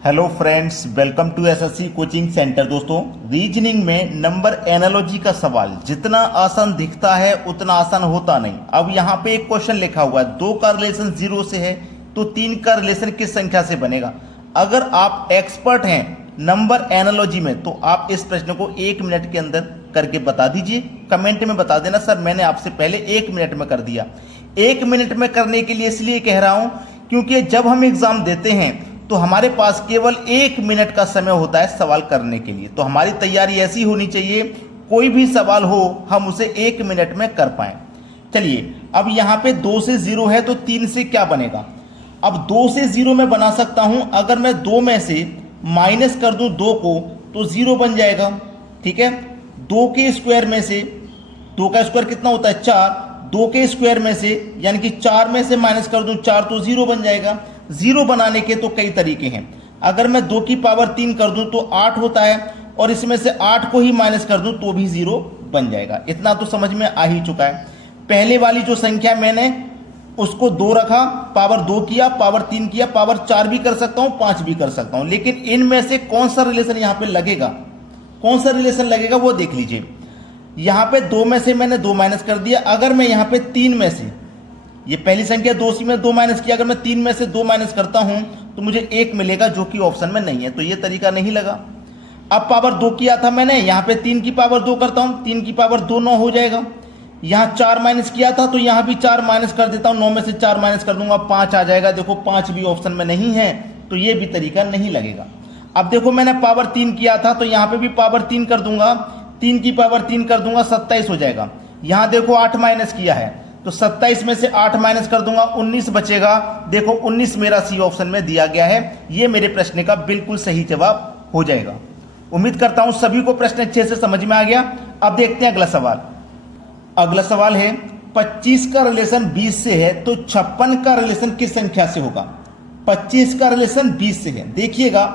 Hello friends, welcome to SSC coaching centre. दोस्तों, reasoning में number analogy का सवाल जितना आसान दिखता है उतना आसान होता नहीं। अब यहाँ पे एक क्वेश्चन लिखा हुआ है, 2 का रिलेशन 0 से है तो 3 का रिलेशन किस संख्या से बनेगा। अगर आप एक्सपर्ट हैं नंबर एनालॉजी में तो आप इस प्रश्न को 1 मिनट के अंदर करके बता दीजिए। कमेंट में बता देना सर मैंने आपसे पहले 1 मिनट में कर दिया। 1 मिनट में करने के लिए इसलिए कह रहा हूं क्योंकि जब हम एग्जाम देते हैं तो हमारे पास केवल 1 मिनट का समय होता है सवाल करने के लिए। तो हमारी तैयारी ऐसी होनी चाहिए, कोई भी सवाल हो हम उसे 1 मिनट में कर पाएं। चलिए, अब यहाँ पे 2 से 0 है तो 3 से क्या बनेगा। अब 2 से 0 में बना सकता हूं, अगर मैं 2 में से माइनस कर दूं 2 को तो 0 बन जाएगा। ठीक है, 2 के स्क्वायर में से 2 का स्क्वायर कितना होता है 4, 2 के स्क्वायर में से यानी कि 4 में से माइनस कर दूं 4 तो 0 बन जाएगा। 0 बनाने के तो कई तरीके हैं। अगर मैं 2 की पावर 3 कर दूं तो 8 होता है और इसमें से 8 को ही माइनस कर दूं तो भी 0 बन जाएगा। इतना तो समझ में आ ही चुका है। पहले वाली जो संख्या मैंने उसको 2 रखा, पावर 2 किया, पावर 3 किया, पावर 4 भी कर सकता हूं, 5 भी कर सकता हूं। लेकिन इनमें से कौन सा रिलेशन यहां पे लगेगा, कौन सा रिलेशन लगेगा वो देख लीजिए। यहां पे 2 में से मैंने 2 माइनस कर दिया। अगर मैं यहां पे 3 में से, ये पहली संख्या 2 से मैं 2 माइनस किया, अगर मैं 3 में से 2 माइनस करता हूं तो मुझे 1 मिलेगा जो कि ऑप्शन में नहीं है, तो ये तरीका नहीं लगा। अब पावर 2 किया था मैंने, यहां पे 3 की पावर 2 करता हूं, 3 की पावर 2 9 हो जाएगा। यहां 4 माइनस किया था तो यहां भी 4 माइनस कर देता हूं, 9 में से 4 माइनस कर दूंगा 5 आ जाएगा। देखो 5 भी ऑप्शन में नहीं है तो ये भी तरीका नहीं लगेगा। अब देखो मैंने पावर 3 किया था तो यहां पे भी पावर 3 कर दूंगा, 3 की पावर 3 कर दूंगा 27 हो जाएगा। यहां देखो 8 माइनस किया है तो 27 में से 8 माइनस कर दूंगा 19 बचेगा। देखो 19 मेरा सी ऑप्शन में दिया गया है। ये मेरे प्रश्न का बिल्कुल सही जवाब हो जाएगा। उम्मीद करता हूं सभी को प्रश्न अच्छे से समझ में आ गया। अब देखते हैं अगला सवाल। अगला सवाल है 25 का रिलेशन 20 से है तो 56 का रिलेशन किस संख्या से होगा। 25 का रिलेशन 20 से है। देखिएगा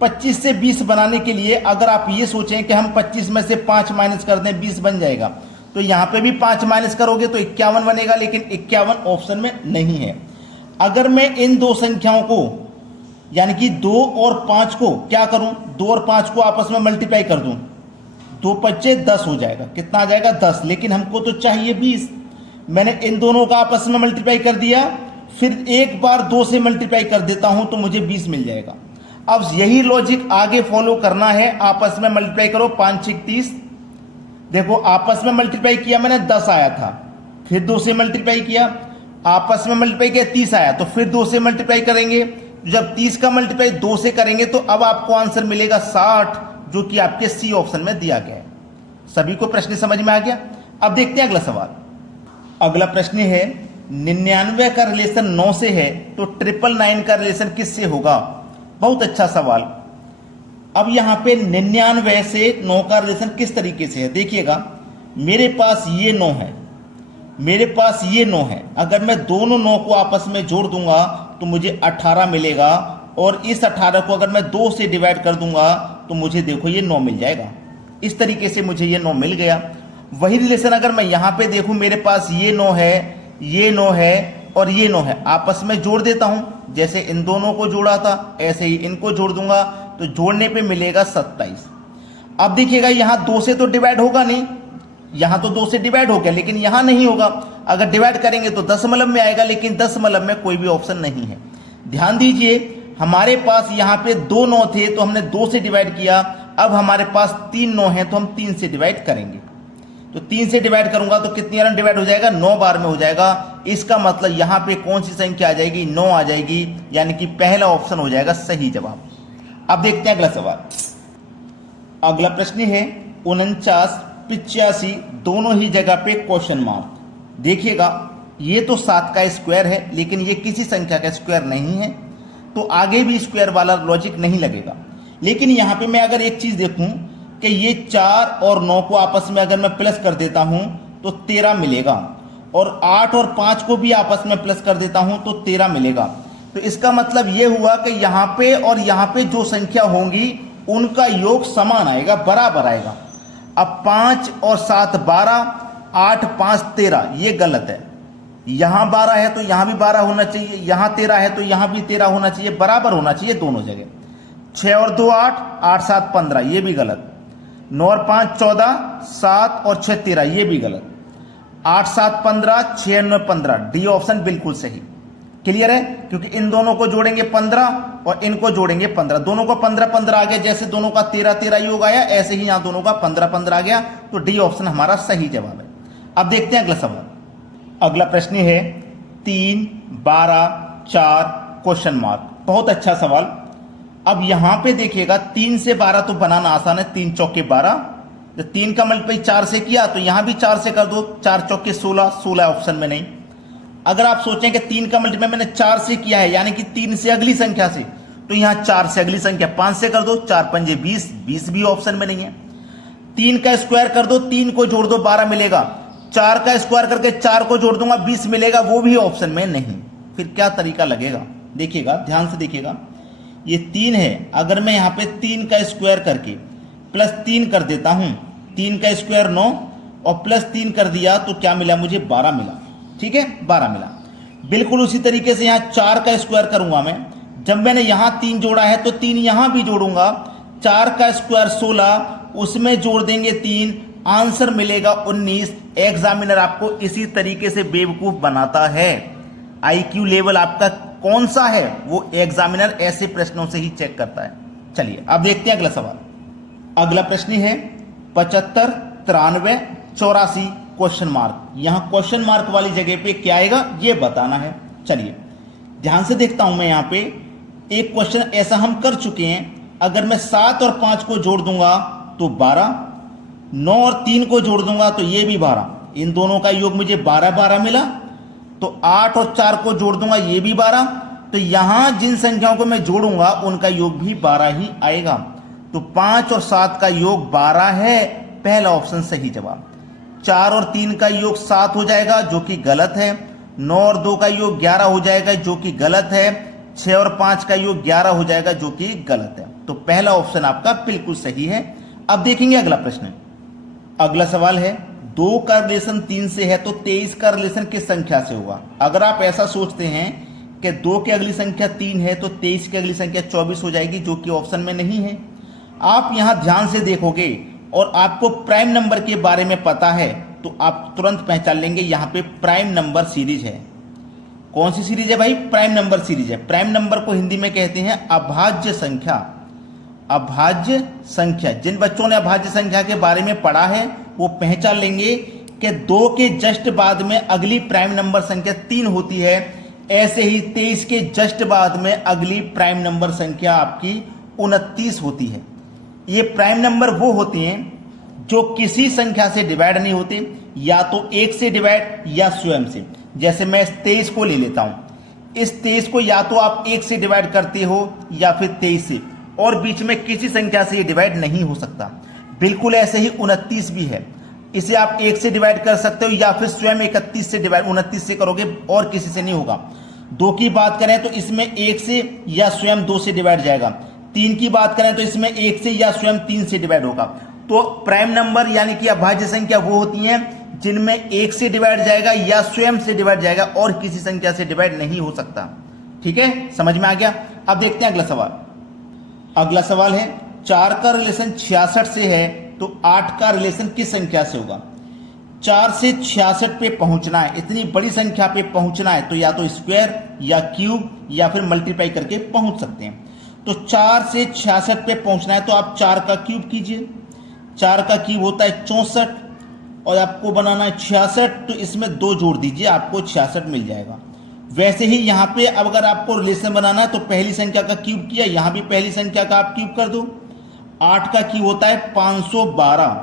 25 से 20 बनाने के लिए अगर आप ये सोचें कि हम 25 में से 5 माइनस कर दें 20 बन जाएगा, तो यहां पे भी 5 माइनस करोगे तो 51 बनेगा, लेकिन 51 ऑप्शन में नहीं है। अगर मैं इन दो संख्याओं को यानी कि 2 और 5 को क्या करूं, 2 और 5 को आपस में मल्टीप्लाई कर दूं, 2 पच्चे 10 हो जाएगा। कितना आ जाएगा 10, लेकिन हमको तो चाहिए 20। मैंने इन दोनों का आपस में मल्टीप्लाई कर दिया, फिर एक बार 2 से मल्टीप्लाई कर देता हूं तो मुझे 20 मिल जाएगा। अब यही लॉजिक आगे फॉलो करना है। आपस में मल्टीप्लाई करो, 5 6 30। देखो आपस में मल्टीप्लाई किया मैंने 10 आया था, फिर 2 से मल्टीप्लाई किया, आपस में मल्टीप्लाई किया 30 आया, तो फिर 2 से मल्टीप्लाई करेंगे। जब 30 का मल्टीप्लाई 2 से करेंगे तो अब आपको आंसर मिलेगा 60, जो कि आपके सी ऑप्शन में दिया गया है। सभी को प्रश्न समझ में आ गया। अब देखते हैं अगला सवाल। अगला प्रश्न है 99 का रिलेशन 9 से है तो 999 का रिलेशन किससे होगा। बहुत अच्छा सवाल। अब यहां पे 99 से 9 का रिलेशन किस तरीके से है। देखिएगा मेरे पास ये 9 है, मेरे पास ये 9 है। अगर मैं दोनों 9 को आपस में जोड़ दूंगा तो मुझे 18 मिलेगा, और इस 18 को अगर मैं 2 से डिवाइड कर दूंगा तो मुझे देखो ये 9 मिल जाएगा। इस तरीके से मुझे ये 9 मिल गया। वही रिलेशन अगर मैं यहां पे देखूं, मेरे पास ये 9 है, ये 9 है और ये 9 है, आपस में जोड़ देता हूं। जैसे इन दोनों को जोड़ा था ऐसे ही इनको जोड़ दूंगा तो जोड़ने पे मिलेगा 27। अब देखिएगा यहां 2 से तो डिवाइड होगा नहीं, यहां तो 2 से डिवाइड हो गया, लेकिन यहां नहीं होगा। अगर डिवाइड करेंगे तो दशमलव में आएगा, लेकिन दशमलव में कोई भी ऑप्शन नहीं है। ध्यान दीजिए, हमारे पास यहां पे 2 9 थे तो हमने 2 से डिवाइड किया। अब हमारे पास 3 9 है तो हम 3 से डिवाइड करेंगे। तो 3 से डिवाइड करूंगा तो कितनी बार डिवाइड हो जाएगा, 9 बार में हो जाएगा। इसका मतलब यहां पे कौन सी संख्या आ जाएगी, 9 आ जाएगी, यानी कि पहला ऑप्शन हो जाएगा सही जवाब। अब देखते हैं अगला सवाल। अगला प्रश्न है 49 85 दोनों ही जगह पे क्वेश्चन मार्क। देखिएगा ये तो 7 का स्क्वायर है, लेकिन ये किसी संख्या का स्क्वायर नहीं है, तो आगे भी स्क्वायर वाला लॉजिक नहीं लगेगा। लेकिन यहां पे मैं अगर एक चीज देखूं कि ये 4 और 9 को आपस में अगर मैं प्लस कर देता हूं तो 13 मिलेगा, और 8 और 5 को भी आपस में प्लस कर देता हूं तो 13 मिलेगा। तो इसका मतलब यह हुआ कि यहां पे और यहां पे जो संख्या होंगी उनका योग समान आएगा, बराबर आएगा। अब 5 और 7 12, 8 5 13, ये गलत है। यहां 12 है तो यहां भी 12 होना चाहिए, यहां 13 है तो यहां भी 13 होना चाहिए, बराबर होना चाहिए दोनों जगह। 6 और 2 8, 8 7 15, ये भी गलत। 9 और 5 14, 7 और 6 13, ये भी गलत। 8 7 15, 6 9 15, डी ऑप्शन बिल्कुल सही। क्लियर है? क्योंकि इन दोनों को जोड़ेंगे 15 और इनको जोड़ेंगे 15, दोनों को 15 15 आ गया। जैसे दोनों का 13 13 योग आया, ऐसे ही यहां दोनों का 15 15 आ गया। तो डी ऑप्शन हमारा सही जवाब है। अब देखते हैं अगला सवाल। अगला प्रश्न है 3 12 4 क्वेश्चन मार्क। बहुत अच्छा सवाल। अब यहां पे देखिएगा 3 से 12 तो बनाना आसान है, 3 चौके 12। तो 3 का मल्टीप्लाई 4 से किया तो यहां भी 4 से कर दो, 4 चौके 16, 16 ऑप्शन में नहीं। अगर आप सोचें कि 3 का मल्टीप्लाई मैंने 4 से किया है, यानी कि 3 से अगली संख्या से, तो यहां 4 से अगली संख्या 5 से कर दो, 4 पंजे 20, 20 भी ऑप्शन में नहीं है। 3 का स्क्वायर कर दो, 3 को जोड़ दो 12 मिलेगा। 4 का स्क्वायर करके 4 को जोड़ दूंगा 20 मिलेगा, वो भी ऑप्शन में नहीं। फिर क्या तरीका लगेगा? देखिएगा, ध्यान से देखिएगा। ये 3 है, अगर मैं यहां पे 3 का स्क्वायर करके प्लस 3 कर देता हूं, 3 का स्क्वायर 9 और प्लस 3 कर दिया तो क्या मिला मुझे? 12 मिला। ठीक है, 12 मिला। बिल्कुल उसी तरीके से यहां 4 का स्क्वायर करूंगा मैं। जब मैंने यहां 3 जोड़ा है तो 3 यहां भी जोड़ूंगा। 4 का स्क्वायर 16, उसमें जोड़ देंगे 3, आंसर मिलेगा 19। एग्जामिनर आपको इसी तरीके से बेवकूफ बनाता है। आईक्यू लेवल आपका कौन सा है वो एग्जामिनर ऐसे प्रश्नों से ही चेक करता है। चलिए अब देखते हैं अगला सवाल। अगला प्रश्न है 75 93 84 क्वेश्चन मार्क। यहां क्वेश्चन मार्क वाली जगह पे क्या आएगा ये बताना है। चलिए ध्यान से देखता हूं मैं। यहां पे एक क्वेश्चन ऐसा हम कर चुके हैं। अगर मैं 7 और 5 को जोड़ दूंगा तो 12, 9 और 3 को जोड़ दूंगा तो ये भी 12, इन दोनों का योग मुझे 12 12 मिला। तो 8 और 4 को जोड़ दूंगा, ये भी 12। तो यहां जिन संख्याओं को मैं जोड़ूंगा उनका योग भी 12 ही आएगा। तो 5 और 7 का योग 12 है, पहला ऑप्शन सही जवाब। 4 और 3 का योग 7 हो जाएगा जो कि गलत है। 9 और 2 का योग 11 हो जाएगा जो कि गलत है। 6 और 5 का योग 11 हो जाएगा जो कि गलत है। तो पहला ऑप्शन आपका बिल्कुल सही है। अब देखेंगे अगला प्रश्न। अगला सवाल है 2 का रिलेशन 3 से है तो 23 का रिलेशन किस संख्या से होगा? अगर आप ऐसा सोचते हैं कि 2 की अगली संख्या 3 है तो 23 की अगली संख्या 24 हो जाएगी, जो कि ऑप्शन में नहीं है। आप यहां ध्यान से देखोगे और आपको प्राइम नंबर के बारे में पता है तो आप तुरंत पहचान लेंगे यहां पे प्राइम नंबर सीरीज है। कौन सी सीरीज है भाई? प्राइम नंबर सीरीज है। प्राइम नंबर को हिंदी में कहते हैं अभाज्य संख्या। अभाज्य संख्या, जिन बच्चों ने अभाज्य संख्या के बारे में पढ़ा है वो पहचान लेंगे कि 2 के जस्ट बाद में अगली प्राइम नंबर संख्या 3 होती है। ऐसे ही 23 के जस्ट बाद में अगली प्राइम नंबर संख्या आपकी 29 होती है। ये प्राइम नंबर वो होती हैं जो किसी संख्या से डिवाइड नहीं होते, या तो 1 से डिवाइड या स्वयं से। जैसे मैं इस 23 को ले लेता हूं। इस 23 को या तो आप 1 से डिवाइड करते हो या फिर 23 से, और बीच में किसी संख्या से ये डिवाइड नहीं हो सकता। बिल्कुल ऐसे ही 29 भी है। इसे आप 1 से डिवाइड कर सकते हो या फिर स्वयं 31 से डिवाइड 29 से करोगे और किसी से नहीं होगा। 2 की बात करें तो इसमें 1 से या स्वयं 2 से डिवाइड जाएगा। 3 की बात करें तो इसमें 1 से या स्वयं 3 से डिवाइड होगा। तो प्राइम नंबर यानी कि अभाज्य संख्या वो होती हैं जिनमें 1 से डिवाइड जाएगा या स्वयं से डिवाइड जाएगा और किसी संख्या से डिवाइड नहीं हो सकता। ठीक है, समझ में आ गया? अब देखते हैं अगला सवाल। अगला सवाल है 4 का रिलेशन 66 से है तो 8 का रिलेशन किस संख्या से होगा? 4 से 66 पे पहुंचना है, इतनी बड़ी संख्या पे पहुंचना है तो या तो स्क्वायर या क्यूब या फिर मल्टीप्लाई करके पहुंच सकते हैं। तो 4 से 66 पे पहुंचना है तो आप 4 का क्यूब कीजिए। 4 का क्यूब होता है 64 और आपको बनाना है 66, तो इसमें 2 जोड़ दीजिए, आपको 66 मिल जाएगा। वैसे ही यहाँ पे अब अगर आपको रिलेशन बनाना है तो पहली संख्या का क्यूब किया, यहाँ भी पहली संख्या का आप क्यूब कर दो। 8 का क्यूब होता है 512,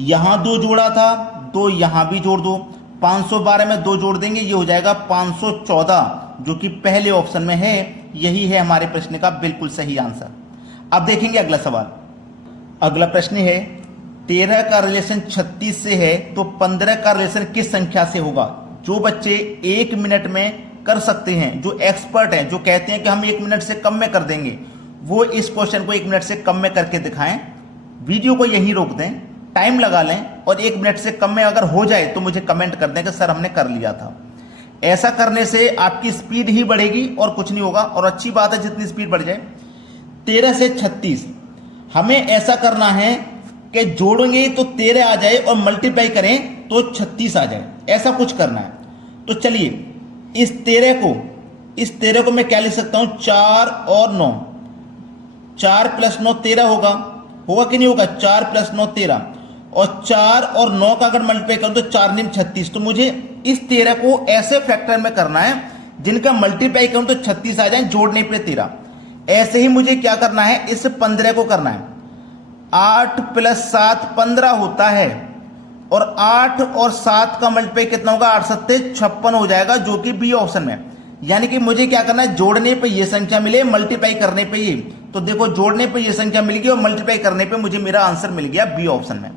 यहाँ 2 जोड़ा था, 2 यहाँ भी जोड़ दो। 512 में 2 जोड़ देंगे, ये हो जाएगा 514, जो कि पहले ऑप्शन में है। यही है हमारे प्रश्न का बिल्कुल सही आंसर। अब देखेंगे अगला सवाल। अगला प्रश्न है 13 का रिलेशन 36 से है तो 15 का रिलेशन किस संख्या से होगा? जो बच्चे 1 मिनट में कर सकते हैं, जो एक्सपर्ट हैं, जो कहते हैं कि हम 1 मिनट से कम में कर देंगे, वो इस क्वेश्चन को 1 मिनट से कम में करके दिखाएं। वीडियो को यहीं रोक दें, टाइम लगा लें और 1 मिनट से कम में अगर हो जाए तो मुझे कमेंट कर दें कि सर हमने कर लिया था। ऐसा करने से आपकी स्पीड ही बढ़ेगी और कुछ नहीं होगा। और अच्छी बात है जितनी स्पीड बढ़ जाए। 13 से 36। हमें ऐसा करना है कि जोड़ेंगे तो 13 आ जाए और मल्टीप्लाई करें तो 36 आ जाए, ऐसा कुछ करना है। तो चलिए इस 13 को मैं क्या लिख सकता हूं, 4 और 9, 4 + 9 13 होगा कि नहीं होगा, 4 + 9 13, और 4 और 9 का अगर मल्टीप्लाई करूं तो 4 9 36। तो मुझे इस 13 को ऐसे फैक्टर में करना है जिनका मल्टीप्लाई करूं तो 36 आ जाए, जोड़ने पे 13। ऐसे ही मुझे क्या करना है, इस 15 को करना है। 8 + 7 15 होता है, और 8 और 7 का मल्टीप्लाई कितना होगा, 8 7 56 हो जाएगा, जो कि बी ऑप्शन में। यानी कि मुझे क्या करना है, जोड़ने पे ये संख्या मिले, मल्टीप्लाई करने पे ये। तो देखो जोड़ने पे ये संख्या मिल गई और मल्टीप्लाई करने पे मुझे मेरा आंसर मिल गया बी ऑप्शन में।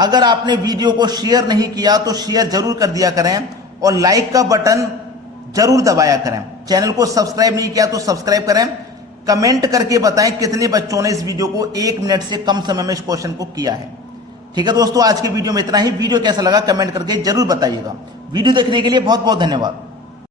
अगर आपने वीडियो को शेयर नहीं किया तो शेयर जरूर कर दिया करें, और लाइक का बटन जरूर दबाया करें। चैनल को सब्सक्राइब नहीं किया तो सब्सक्राइब करें। कमेंट करके बताएं कितने बच्चों ने इस वीडियो को 1 मिनट से कम समय में इस क्वेश्चन को किया है। ठीक है दोस्तों, आज की वीडियो में इतना ही। वीडियो कैसा लगा कमेंट करके जरूर बताइएगा। वीडियो देखने के लिए बहुत बहुत धन्यवाद।